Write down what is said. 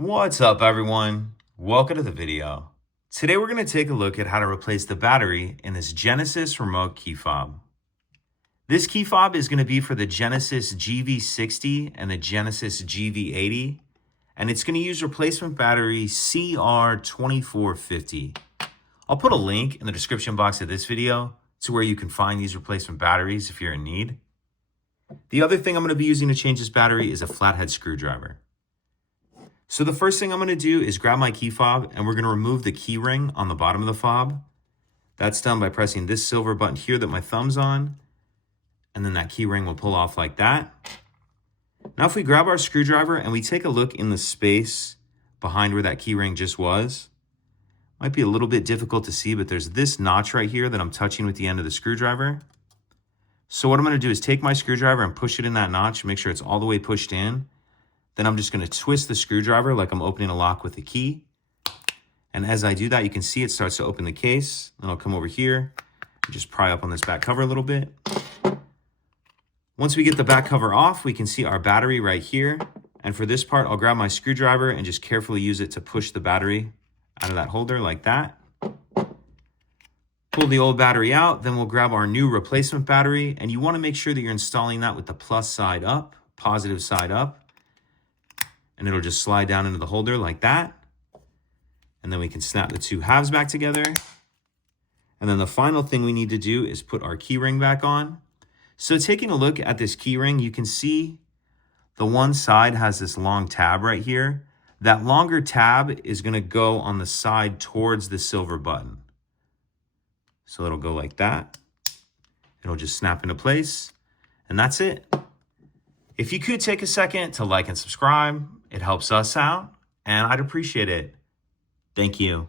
What's up, everyone? Welcome to the video. Today we're going to take a look at how to replace the battery in this Genesis remote key fob. This key fob is going to be for the Genesis GV60 and the Genesis GV80, and it's going to use replacement battery CR2450. I'll put a link in the description box of this video to where you can find these replacement batteries if you're in need. The other thing I'm going to be using to change this battery is a flathead screwdriver. So the first thing I'm going to do is grab my key fob and we're going to remove the key ring on the bottom of the fob. That's done by pressing this silver button here that my thumb's on, and then that key ring will pull off like that. Now if we grab our screwdriver and we take a look in the space behind where that key ring just was, might be a little bit difficult to see, but there's this notch right here that I'm touching with the end of the screwdriver. So what I'm going to do is take my screwdriver and push it in that notch, make sure it's all the way pushed in. Then I'm just going to twist the screwdriver like I'm opening a lock with a key. And as I do that, you can see it starts to open the case. Then I'll come over here and just pry up on this back cover a little bit. Once we get the back cover off, we can see our battery right here. And for this part, I'll grab my screwdriver and just carefully use it to push the battery out of that holder like that. Pull the old battery out, then we'll grab our new replacement battery. And you want to make sure that you're installing that with the plus side up, positive side up. And it'll just slide down into the holder like that. And then we can snap the two halves back together. And then the final thing we need to do is put our key ring back on. So taking a look at this key ring, you can see the one side has this long tab right here. That longer tab is going to go on the side towards the silver button. So it'll go like that. It'll just snap into place. And that's it. If you could take a second to like and subscribe, it helps us out, and I'd appreciate it. Thank you.